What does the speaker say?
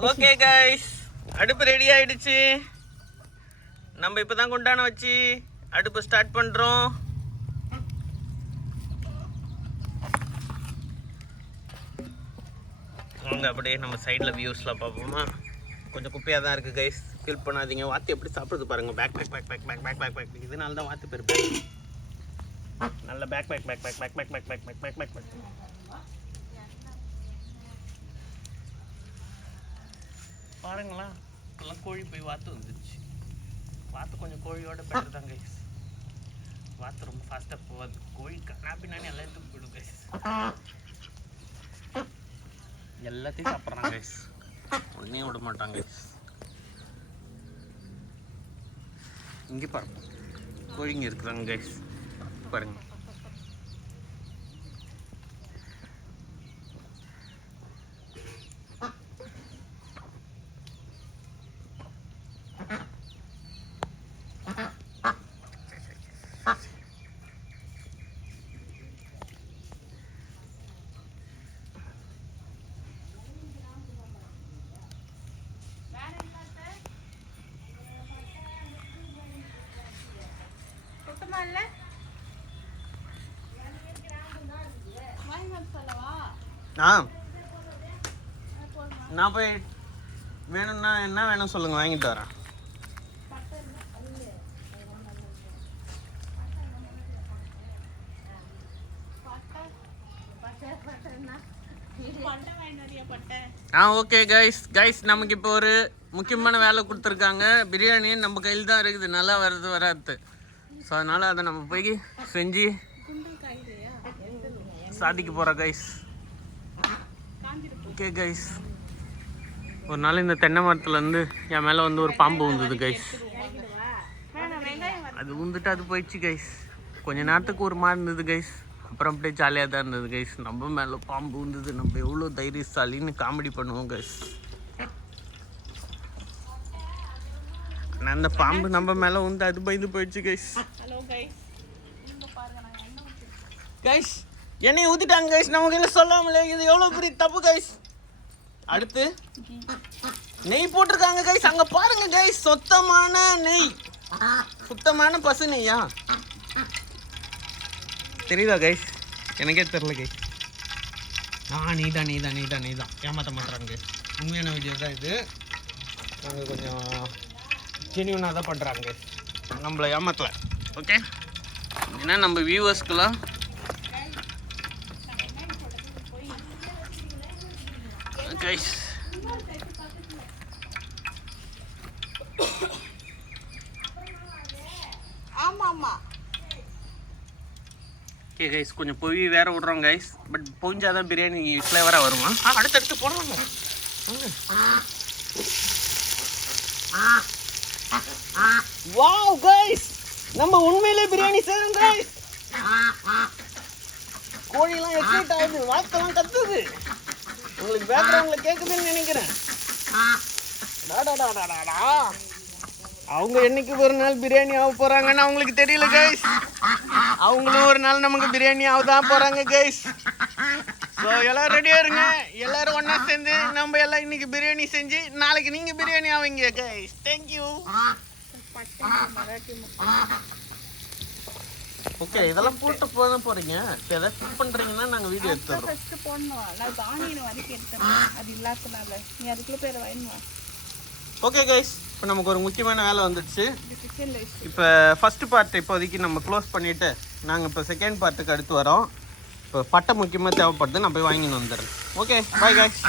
Okay guys, அடுப்பு ready ஆயிடுச்சு. நம்ம இப்பதான் குண்டான வச்சு அடுப்பு ஸ்டார்ட் பண்றோம். வாங்க அப்படியே நம்ம சைடில் வியூஸ்லாம் பார்ப்போமா. கொஞ்சம் குப்பையாக தான் இருக்குது கைஸ், ஃபீல் பண்ணாதீங்க. வாத்து எப்படி சாப்பிடுறது பாருங்கள். பேக் பேக் பேக் பேக் பேக் பேக் பேக் பேக் இதனால தான் வாத்து பேர் பேக். நல்ல பேக் பேக் பேக் பேக் பேக் பேக் பேக் பேக் பேக் பேக் பேக் பேக். பாருங்களா, இப்போல்லாம் கோழி போய் வாத்து வந்துடுச்சு. வாத்து கொஞ்சம் கோழியோட பெட்டர் தான் கைஸ். வாத்து ரொம்ப ஃபாஸ்ட்டாக போகாது. கோழி கண்ணாப்பினானே எல்லாத்துக்கும் போயிடும் கைஸ். எல்லாத்தையும் சாப்பிட்றாங்க கைஸ், ஒன்றையும் விட மாட்டாங்க கைஸ். இங்கே பாருங்க, கோழிங்க இருக்கிறாங்க கைஸ், பாருங்க. நான் போய் வேணும்னா என்ன வேணும் சொல்லுங்க, வாங்கிட்டு வரேன். ஓகே கைஸ், நமக்கு இப்போ ஒரு முக்கியமான வேலை கொடுத்துருக்காங்க. பிரியாணி நம்ம கையில் தான் இருக்குது, நல்லா வருது வராது. ஸோ அதனால் அதை நம்ம போய் செஞ்சு சாதிக்க போகிறோம் கைஸ். ஓகே கைஸ், ஒரு நாள் இந்த தென்னை மரத்துலேருந்து என் மேலே வந்து ஒரு பாம்பு வந்தது கைஸ். அது வந்துட்டு அது போயிடுச்சு கைஸ். கொஞ்ச நேரத்துக்கு ஒரு மாதிரி இருந்தது கைஸ், அப்புறம் அப்படியே ஜாலியாக தான் இருந்தது கைஸ். நம்ம மேலே பாம்பு வந்தது, நம்ம எவ்வளோ தைரியசாலின்னு காமெடி பண்ணுவோம் கைஸ். அந்த பாம்பு நம்ம மேலே வந்து அது பயந்து போயிடுச்சு கைஸ். கைஸ் எண்ணெய் ஊற்றிட்டாங்க கைஸ், நமக்கு இல்லை சொல்லாமலே. இது எவ்வளோ பெரிய தப்பு கைஸ். அடுத்து நெய் போட்டிருக்காங்க கைஸ், அங்கே பாருங்க கைஸ். சுத்தமான நெய், சுத்தமான பசு நெய்யா தெரியுதா கைஸ்? எனக்கே தெரில கைஸ். நீதான் ஏமாற்ற மாட்டுறாங்க கைஸ். உண்மையான வீடியோ தான் இது. நாங்கள் கொஞ்சம் ஜென்யூனாக தான் பண்ணுறாங்க கைஸ், நம்மளை ஏமாற்றல. ஓகே, ஏன்னா நம்ம வியூவர்ஸ்க்கெலாம் கைஸ் ஓகே கைஸ், கொஞ்சம் பொய் வேற விட்றோம் கைஸ். பட் பொஞ்சாதான் பிரியாணி ஃப்ளேவராக வருமா? அடுத்தடுத்து போடலாங்க. வாவ் கைஸ், நம்ம உண்மையிலே பிரியாணி செய்றோம் கைஸ். கோழிலாம் எக்ஸைட் ஆகுது, வாத்தெல்லாம் கத்துது. உங்களுக்கு பேக்ரவுண்ட்ல கேட்குதுன்னு நினைக்கிறேன். அவங்க என்னைக்கு ஒரு நாள் பிரியாணி ஆக போறாங்கன்னு அவங்களுக்கு தெரியல கைஸ். அவங்களும் ஒரு நாள் நமக்கு பிரியாணி ஆகதான் போறாங்க கைஸ். ஸோ எல்லாரும் ரெடியா இருங்க, எல்லாரும் ஒன்னா சேர்ந்து நம்ம எல்லாம் இன்னைக்கு பிரியாணி செஞ்சு நாளைக்கு நீங்க பிரியாணி ஆவீங்க கைஸ். தேங்க்யூ. ஓகே, இதெல்லாம் போட்டு போக போறீங்க. இப்போ எதாவது குக் பண்றீங்கன்னா நாங்க வீடியோ எடுத்துறோம். ஓகே கைஸ், இப்போ நமக்கு ஒரு முக்கியமான வேலை வந்துடுச்சு. இப்போ ஃபர்ஸ்ட் பார்ட் இப்போதைக்கு நம்ம க்ளோஸ் பண்ணிட்டு நாங்கள் இப்போ செகண்ட் பார்ட்டுக்கு அடுத்து வரோம். இப்போ பட்டை முக்கியமாக தேவைப்படுது, நான் போய் வாங்கின்னு வந்துடுறேன். Okay, bye guys.